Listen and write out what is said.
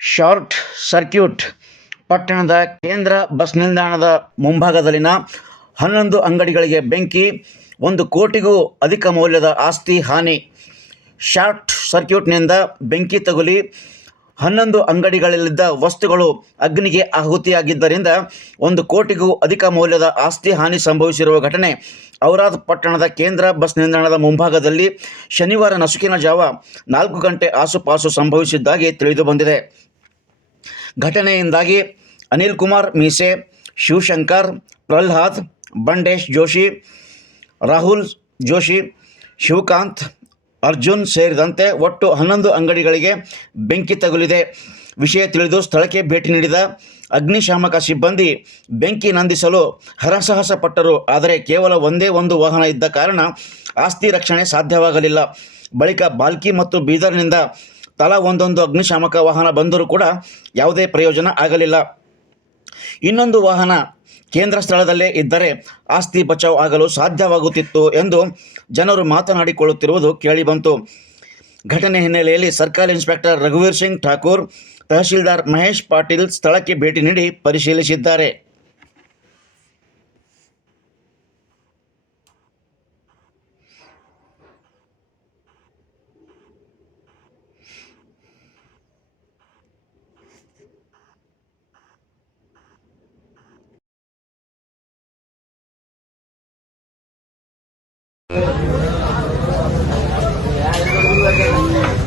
Short circuit ಪಟ್ಟಣದ ಕೇಂದ್ರ bus ನಿಲ್ದಾಣದ ಮುಂಭಾಗದಲ್ಲಿನ ಹನ್ನೊಂದು ಅಂಗಡಿಗಳಿಗೆ ಬೆಂಕಿ, ಒಂದು ಕೋಟಿಗೂ ಅಧಿಕ ಮೌಲ್ಯದ ಆಸ್ತಿ ಹಾನಿ. ಶಾರ್ಟ್ ಸರ್ಕ್ಯೂಟ್ನಿಂದ ಬೆಂಕಿ ತಗುಲಿ ಹನ್ನೊಂದು ಅಂಗಡಿಗಳಲ್ಲಿದ್ದ ವಸ್ತುಗಳು ಅಗ್ನಿಗೆ ಆಹುತಿಯಾಗಿದ್ದರಿಂದ ಒಂದು ಕೋಟಿಗೂ ಅಧಿಕ ಮೌಲ್ಯದ ಆಸ್ತಿ ಹಾನಿ ಸಂಭವಿಸಿರುವ ಘಟನೆ ಔರಾದ್ ಪಟ್ಟಣದ ಕೇಂದ್ರ ಬಸ್ ನಿಲ್ದಾಣದ ಮುಂಭಾಗದಲ್ಲಿ ಶನಿವಾರ ನಸುಕಿನ ಜಾವ ನಾಲ್ಕು ಗಂಟೆ ಆಸುಪಾಸು ಸಂಭವಿಸಿದ್ದಾಗಿ ತಿಳಿದುಬಂದಿದೆ ಘಟನೆಯಿಂದಾಗಿ ಅನಿಲ್ ಕುಮಾರ್, ಮೀಸೆ, ಶಿವಶಂಕರ್, ಪ್ರಹ್ಲಾದ್, ಬಂಡೇಶ್ ಜೋಶಿ, ರಾಹುಲ್ ಜೋಶಿ, ಶಿವಕಾಂತ್, ಅರ್ಜುನ್ ಸೇರಿದಂತೆ ಒಟ್ಟು ಹನ್ನೊಂದು ಅಂಗಡಿಗಳಿಗೆ ಬೆಂಕಿ ತಗುಲಿದೆ. ವಿಷಯ ತಿಳಿದು ಸ್ಥಳಕ್ಕೆ ಭೇಟಿ ನೀಡಿದ ಅಗ್ನಿಶಾಮಕ ಸಿಬ್ಬಂದಿ ಬೆಂಕಿ ನಂದಿಸಲು ಹರಸಾಹಸ ಪಟ್ಟರು ಆದರೆ ಕೇವಲ ಒಂದೇ ಒಂದು ವಾಹನ ಇದ್ದ ಕಾರಣ ಆಸ್ತಿ ರಕ್ಷಣೆ ಸಾಧ್ಯವಾಗಲಿಲ್ಲ. ಬಳಿಕ ಬಾಲ್ಕಿ ಮತ್ತು ಬೀದರ್ನಿಂದ ತಲಾ ಒಂದೊಂದು ಅಗ್ನಿಶಾಮಕ ವಾಹನ ಬಂದರೂ ಕೂಡ ಯಾವುದೇ ಪ್ರಯೋಜನ ಆಗಲಿಲ್ಲ. ಇನ್ನೊಂದು ವಾಹನ ಕೇಂದ್ರ ಸ್ಥಳದಲ್ಲೇ ಇದ್ದರೆ ಆಸ್ತಿ ಬಚಾವ್ ಆಗಲು ಸಾಧ್ಯವಾಗುತ್ತಿತ್ತು ಎಂದು ಜನರು ಮಾತನಾಡಿಕೊಳ್ಳುತ್ತಿರುವುದು ಕೇಳಿಬಂತು. ಘಟನೆ ಹಿನ್ನೆಲೆಯಲ್ಲಿ ಸರ್ಕಾರಿ ಇನ್ಸ್ಪೆಕ್ಟರ್ ರಘುವೀರ್ ಸಿಂಗ್ ಠಾಕೂರ್, ತಹಶೀಲ್ದಾರ್ ಮಹೇಶ್ ಪಾಟೀಲ್ ಸ್ಥಳಕ್ಕೆ ಭೇಟಿ ನೀಡಿ ಪರಿಶೀಲಿಸಿದ್ದಾರೆ. Thank you.